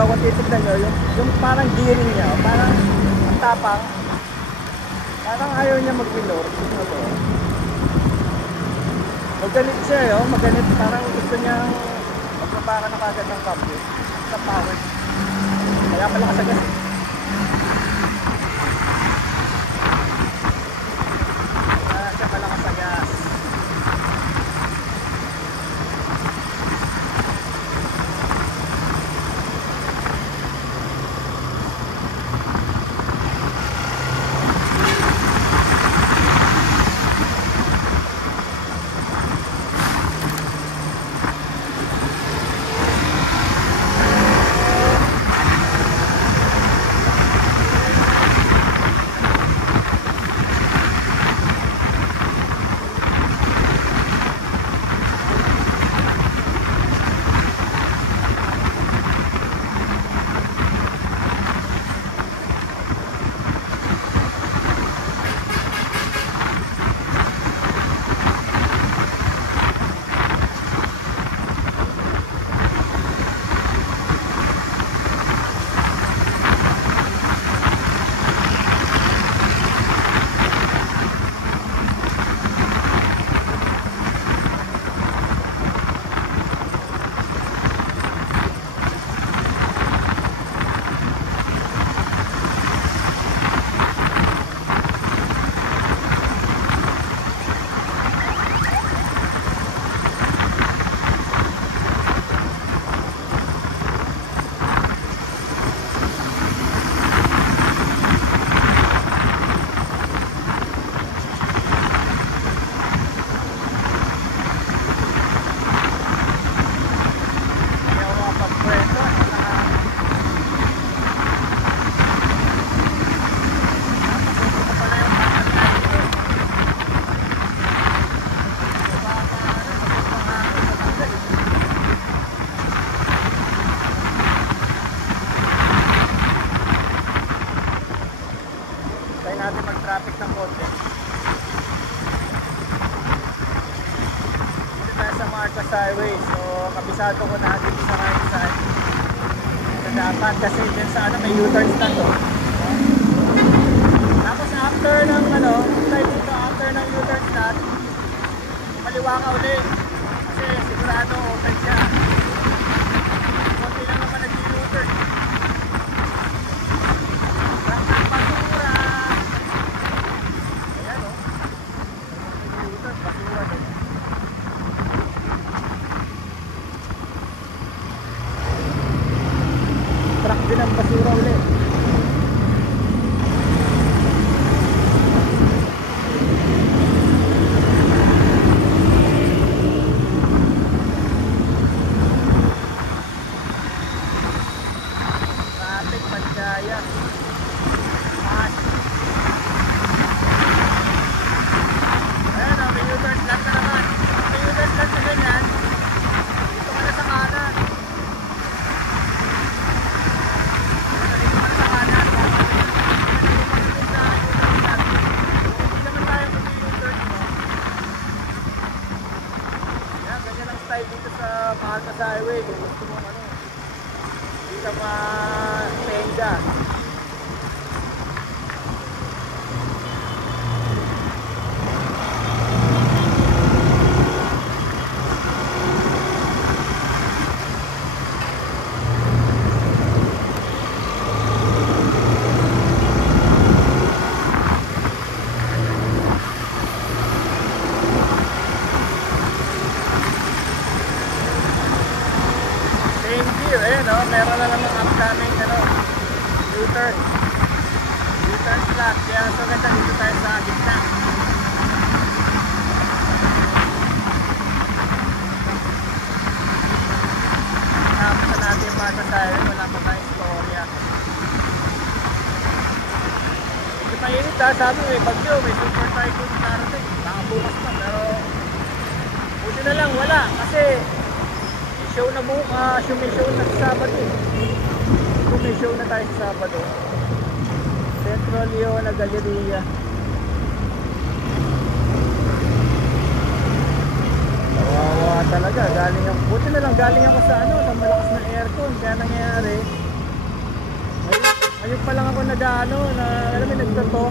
ito, kung titignan nyo, yung parang gearing niya, parang ang tapang, parang ayaw niya mag-minor. Ito to. Magalit siya, magalit, parang gusto niyang magpapaka na kagad ng cambio sa power. Kaya pala kasagas. Kaya siya pala kasagas. Traffic ng konti. Dito tayo sa Marcos Highway. So, kabisado ko na dito sa right side. So, dapat kasi dyan sa may U-turns na to. Tapos after ng after ng U-turns na, maliwa ka ulit. Kasi sigurado open siya. Konti lang naman nag-U-turn. Truck din ang basura ulit. Traffic Pancaya. Ayan, may U-turn slot na naman. May U-turn slot na ganyan. Dito ka na sa kanan. Dito sa Marcos Highway kung gusto mo dito ma-penda. Meron na namang upcoming U-turn slot. Kaya so ganda dito tayo sa gitna. Tapos na natin Marcos Highway, wala pa tayong istorya. Hindi mainit sabi may bagyo, may super typhoon darating. Baka bukas pa, pero buti na lang wala kasi show na bukas, may show na sa Sabado. May show na tayo sa Sabado. Central Leona Galleria. Kawawa talaga, buti na lang galing ako sa sa malakas na aircon, kaya nangyayari Ngayon pa lang ako nag-ano, na alam mo nagtoto.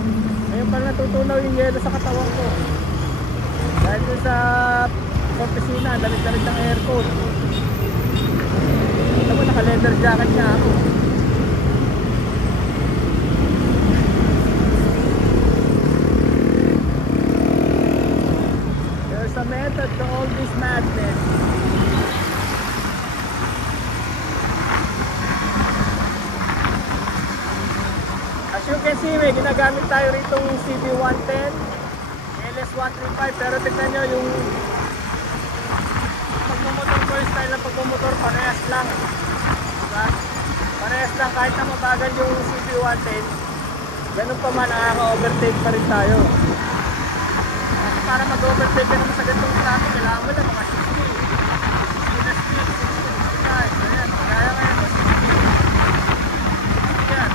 Ngayon pa lang natutunaw yung yelo sa katawan ko. Dahil ko sa opisina, dalit-dalit ng aircon. Alam mo, naka-leather jacket nga ako. There's a method to all this madness. As you can see, may ginagamit tayo rito yung CB110, LS135, pero tignan nyo yung pagmumotor ko, yung style ng pagmumotor, parehas lang. Diba? Parehas lang, kahit na mabagal yung CB110, ganun pa man, nakaka-overtake pa rin tayo. Kasi para mag-overtake ka naman sa ganitong traffic, kailangan mo lang mga 60. 60 na speed, 60, 65, ayan, kaya ngayon, 60. Ayan.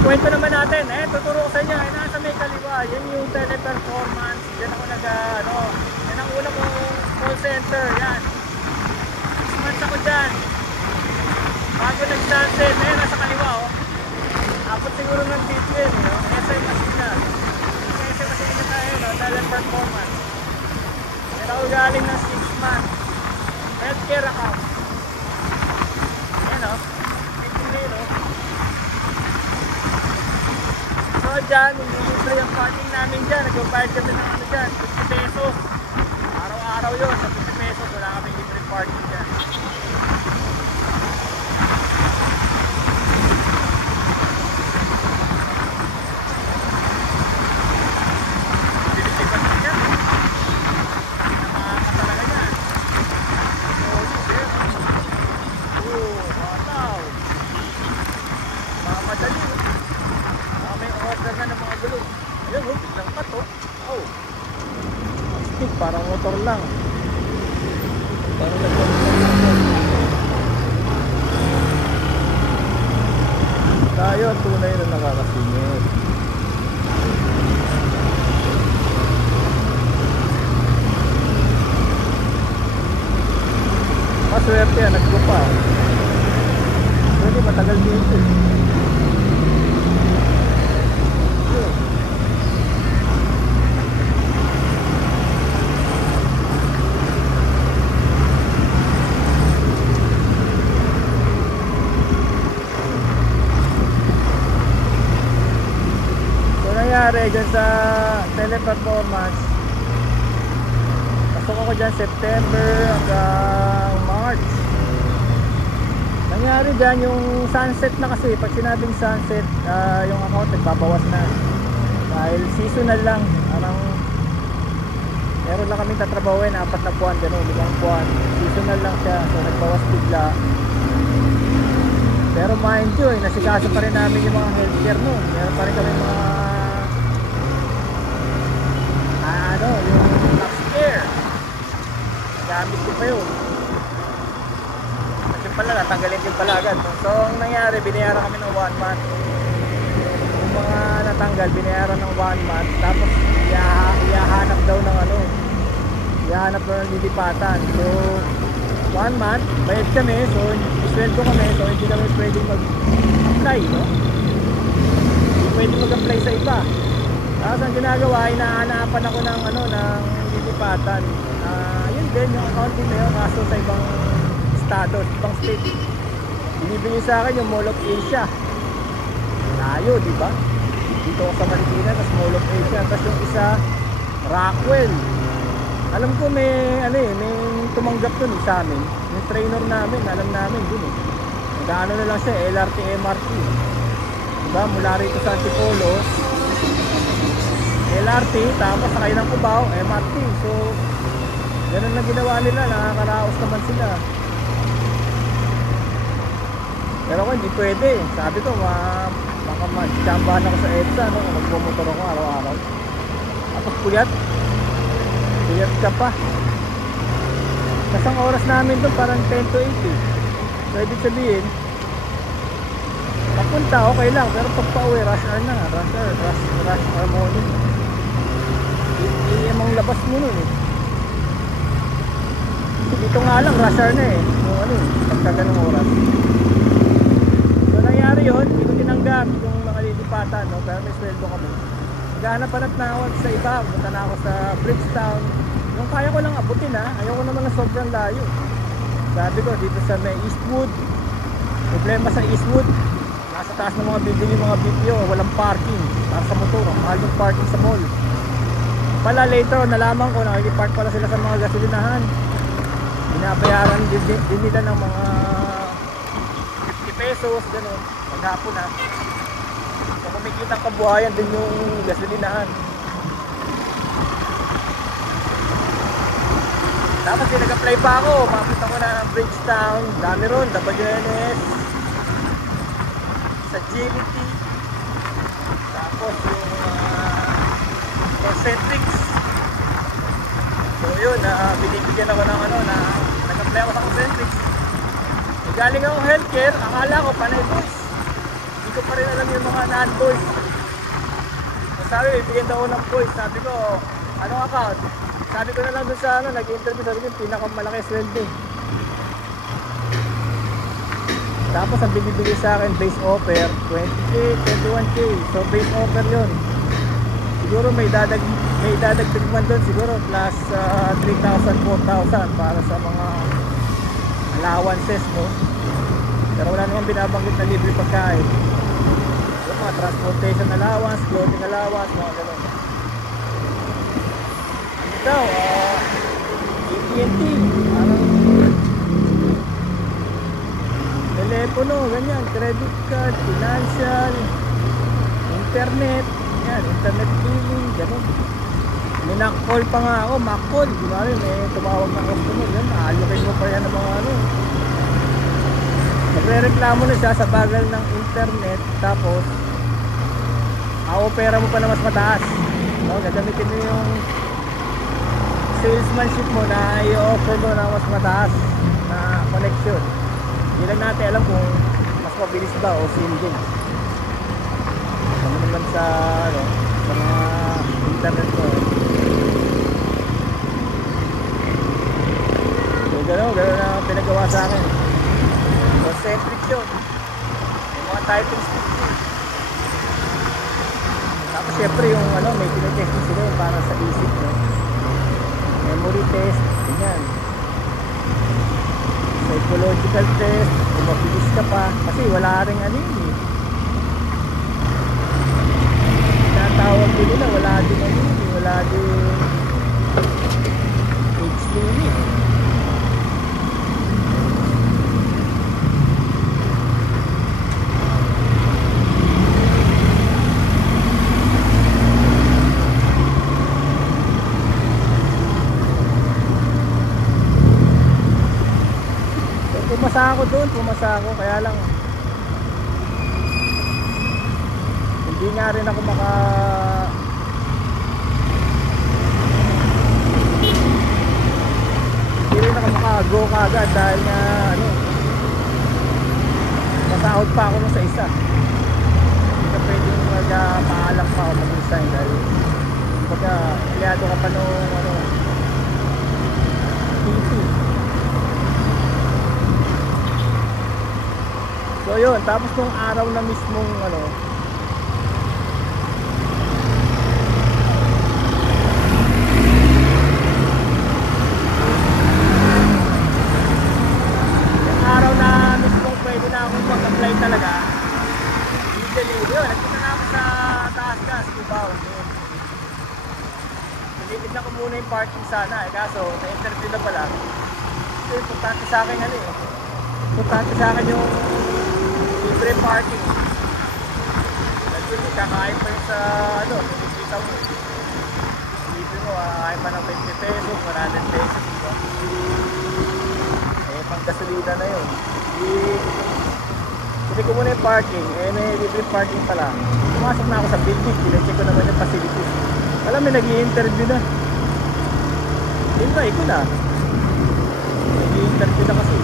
Kwento naman natin, tuturo ko sa inyo, nasa may kaliwa, yun yung Teleperformance, yan ako yan ang una kong call center, yan. 6 months ako dyan, bago nag-sunset, nasa kaliwa, abot siguro ng BTN, SM Masina, SM Masina tayo, Teleperformance, yan ako galing ng 6 months, healthcare account, yan so dyan, libre yung parking namin dyan. Nag-bayad kami ng dyan, 50 pesos. Araw-araw yun, sa 50 pesos wala kami libre parking dyan. Bilisipan na dyan. Nakaka talaga yan. Wataw. Madali. Order na ng mga gulong. Ayun, biglang pato. Stick, parang motor lang. Parang nagpapalagay. Tayo ang tunay na nakakasingit. Maswerte yan, nagkupa. Pwede matagal dito. Nangyari dyan sa Teleperformance, pasok ako dyan September hanggang March. Nangyari dyan yung sunset na kasi, pag sinabing sunset, yung account nagbabawas na dahil seasonal lang, parang meron lang kami tatrabahuin 4 na buwan, gano'n, 5 buwan, seasonal lang siya, so nagbawas bigla. Pero mind you, nasikaso pa rin namin yung mga healthcare noon, meron pa rin kami mga yung tax care, gamit ko pa yun. Kasi pala, natanggalin din pala agad. So ang nangyari, binayaran kami ng 1 month. Yung mga natanggal, binayaran ng 1 month. Tapos iahanap daw ng Ihanap na ng lilipatan. So 1 month, bayad kami. So isweldo kami. So hindi kami pwedeng mag-apply, no? Hindi pwedeng mag-apply sa iba. Tapos ang ginagawa, inaanapan ako ng ano, ng lilipatan. Yun din, yung accounting na yun, kaso sa ibang estado, ibang state. Binibigay sa akin yung Mall of Asia. Layo, di ba? Dito ako sa Marikina, tapos Mall of Asia. Tapos yung isa, Rockwell. Alam ko may, ano eh, may tumanggap dun sa amin. Yung trainer namin, alam namin dun eh. Nag-ano na lang siya, LRT, MRT. Diba, mula rito sa Antipolo, LRT, tapos sakay ng Cubao, MRT. So, ganun na ginawa nila, nakakaraos naman sila. Pero ako hindi pwede. Sabi ko, baka mag-chambahan ako sa EDSA, no? Magpumotor ako araw-araw. Tapos puyat ka pa. Kasang oras namin doon, parang 10 to 8 eh. So, ibig sabihin, papunta okay lang, pero pag pa-uwi, rush hour na. Rush hour morning. Ang labas mo nun eh. Dito nga lang, rush hour na eh. So, ano eh, pagka ganung oras. So, nangyari yun, hindi ko tinanggap yung mga lilipatan, no? Pero may sweldo kami. Naghahanap-hanap na ako sa iba. Punta na ako sa Bridgetown. Yung kaya ko lang abutin ha. Ayoko naman na sobrang layo. Sabi ko dito sa may Eastwood. Problema sa Eastwood, nasa taas ng mga building yung mga BPO. Walang parking para sa motor. Mahal yung parking sa mall. Pala later nalaman ko nakikipark pala sila sa mga gasolinahan. Binabayaran din nila ng mga 50 pesos gano'n. Maghapon na. So kumikita ang kabuhayan din yung gasolinahan. Tapos nag-apply pa ako. Mapunta ko na ng Bridgetown. Dami ron, WNS, sa GLT. Tapos yung Concentrix. So yun, binibigyan ako ng ano, nag-apply ako sa Concentrix. Galing ako healthcare, akala ko panay boys. Hindi ko pa rin alam yung mga non-boys. So sabi, bibigyan daw ng boys. Sabi ko, anong account? Sabi ko na lang doon sa ano, nag-interview, sabi ko yung pinakamalaki sweldo. Tapos ang binibigay sa akin, base offer, 20K, 21K. So base offer yun. Siguro may dadagdag man doon, siguro plus 3,000, 4,000 para sa mga allowances, no? Pero wala namang binabanggit na libre pagkain. Yung mga transportation allowance, clothing allowance, mga gano'n. Daw, AT&T, parang telepono, ganyan, credit card, financial, internet, yan, internet billing, gano'n. May nak-call pa nga ako, Mac-call, di ba rin, may tumawag ng customer, yan, allocate mo pa yan ng mga ano. Magre-reklamo na siya sa bagal ng internet, tapos, opera mo pa na mas mataas. No, gagamitin mo yung salesmanship mo na i-offer mo na mas mataas na connection. Hindi lang natin alam kung mas mabilis ba o single. Kami naman sa ano, sa mga internet ko. So gano'n na pinagawa sa akin. Concentric yun. Yung mga typing speed yun. Tapos syempre yung ano, may tinetest sila para sa isip, no? Memory test, ganyan. Psychological test, kung mabilis ka pa. Kasi wala rin ano yun eh. Tinatawag din nila, wala din ano yun eh. Wala din age limit. Pumasa ako, kaya lang hindi nga rin ako hindi rin ako maka-go kagad dahil nga ano, masahod pa ako sa isa. Hindi ka pwedeng mag-paalam pa ako mag-resign dahil pagka empleyado ka pa nung ano, yun. Tapos nung araw na mismong ano, yung araw na mismong pwede na akong mag-apply talaga, legally yun, nagpunta na ako sa taas Cubao. Tinitignan ko muna yung parking sana kaso na-interview na pala. Kasi importante sa akin ano eh, importante sa akin yung libre parking. Nagpili, kakain pa yun sa ano, nakikita mo. Libre mo, kakain pa ng 20 pesos, 100 pesos, diba? Eh, pang gasolina na yun. Hindi ko muna yung parking, eh may libre parking pala. Pumasok na ako sa building, pinacheck ko naman yung facilities. Alam, may nag-i-interview na. Hintay ko na. Nag-i-interview na kasi.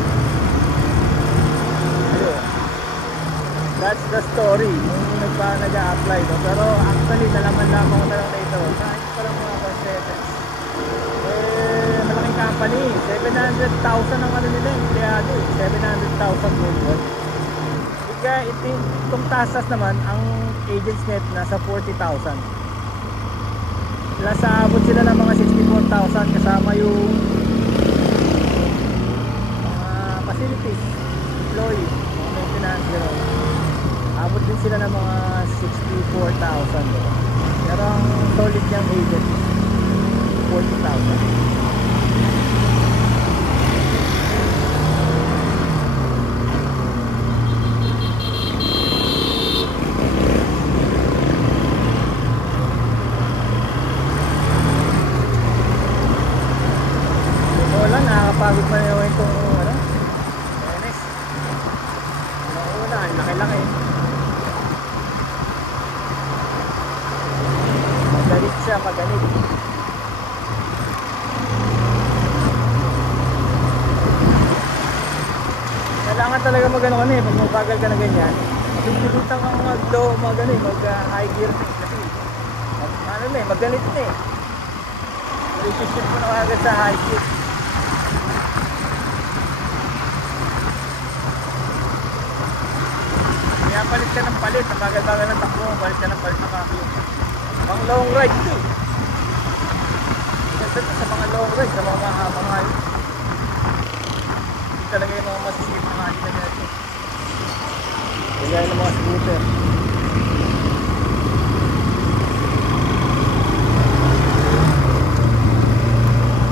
Ayun. That's the story. Nung nag-a-apply. No? Pero actually, nalaman-lamang ko na lang na ito. Kahit pa lang mga consultants. Eh, malaking company. 700,000 ang ano nila, empleyado. 700,000 worldwide. Kaya itong tasas naman, ang agents net nasa 40,000. Nasa abot sila ng mga 64,000 kasama yung mga facilities, employee, mga maintenance, gano'n. Abot din sila ng mga 64,000. Pero ang solid niyang agent 40,000. Nakakapagod pa naman itong ano, Enes. Una, laki-laki. Magalit siya, magalit. Kailangan talaga mag-ano ka na eh, pag mabagal ka na ganyan. Pipilitan kang mag-low, mag-high gear kasi ano na eh, magalit na eh. Resistive mo na agad sa high gear. Kaya palit ka ng palit, ang bagal-bagal ng takbo, palit ka ng palit ng kakyo. Pang long ride ito eh. Ganda sa mga long ride, sa mga mahabang hayo. Hindi talaga yung mga masisip na hayo na nito. Kaya ng mga scooter.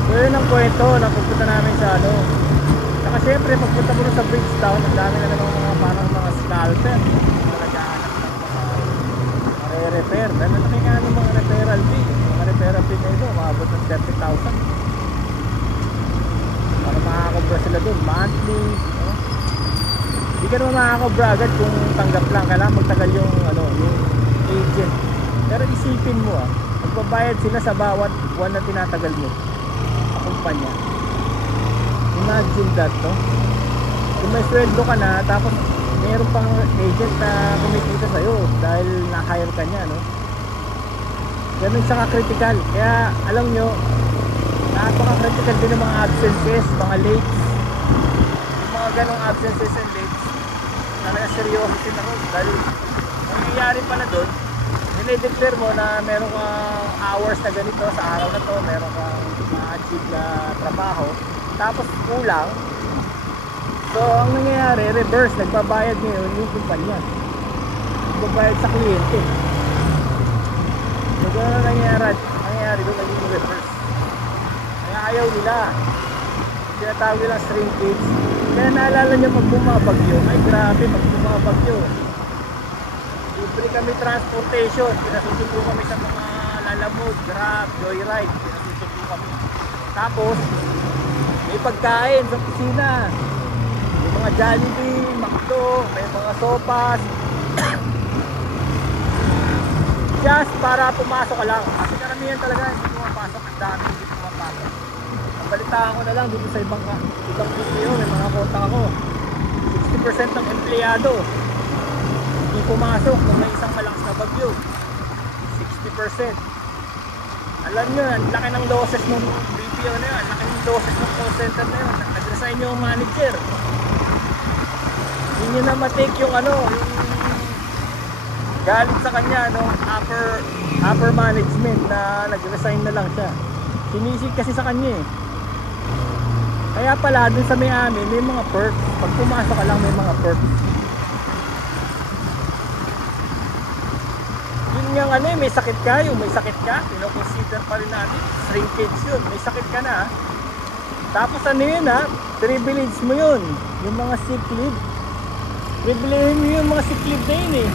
So yun ang kwento na pupunta namin sa ano. Saka syempre pagpunta mo sa Bridgetown, ang dami na naman mga parang mga scalper. Naghahanap ng mga repair. Dahil na nga ng mga referral fee. Mga referral fee na ito, maabot ng 30,000. Para makakobra sila doon, monthly. No? Hindi ka naman makakobra agad kung tanggap lang. Kailangan magtagal yung, ano, yung agent. Pero isipin mo magbabayad sila sa bawat buwan na tinatagal mo sa kumpanya. Imagine that, no? Kung may sweldo ka na, tapos mayroon pang agent na kumikita sa'yo dahil na-hire ka niya, no? Ganun siya ka-critical. Kaya, alam nyo, napaka-critical din ng mga absences, mga late. Yung mga ganong absences and late, talaga seryoso din ako. Dahil, nangyayari pala doon, dinideclare mo na meron kang hours na ganito sa araw na to, meron kang ma-achieve na trabaho, tapos kulang. So ang nangyayari, reverse, nagbabayad ngayon yung kumpanya, nagbabayad sa kliyente. So gano'n nangyayari doon, naging reverse. Kaya ayaw nila, tinatawag nilang shrinkage. Kaya naalala nyo pag bumabagyo, ay grabe pag bumabagyo, libre kami transportation, pinasusubo kami sa mga lalamog, grab, joyride, pinasusubo kami. Tapos may pagkain sa kusina, may mga Jollibee, McDo, may mga sopas. Just para pumasok ka lang, kasi karamihan talaga hindi pumapasok, ang dami hindi pumapasok. Nabalitaan ko na lang dito sa ibang video, may mga kontak ako, 60% ng empleyado hindi pumasok kung may isang malakas na bagyo. 60%. Alam nyo, ang laki ng losses ng BPO na yun, ang laki ng losses ng call center na yun. Nag-resign yung manager. Hindi niya na ma-take yung ano, yung galit sa kanya, no, upper management na nag-resign na lang siya. Sinisig kasi sa kanya eh. Kaya pala dun sa Miami may mga perks. Pag pumasok ka lang may mga perks. Yun nga ano eh, may sakit ka, yung may sakit ka, kino-consider pa rin natin, shrinkage yun, may sakit ka na. Tapos ano yun ha, privilege mo yun, yung mga sick leave. Privilege mo yung mga sick leave na yun eh.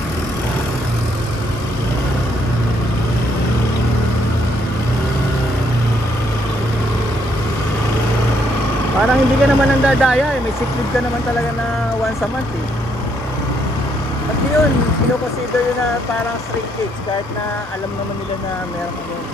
Parang hindi ka naman ang dadaya eh, may sick leave ka naman talaga na once a month eh. At yun, kino-consider yun na parang shrinkage kahit na alam naman nila na meron kang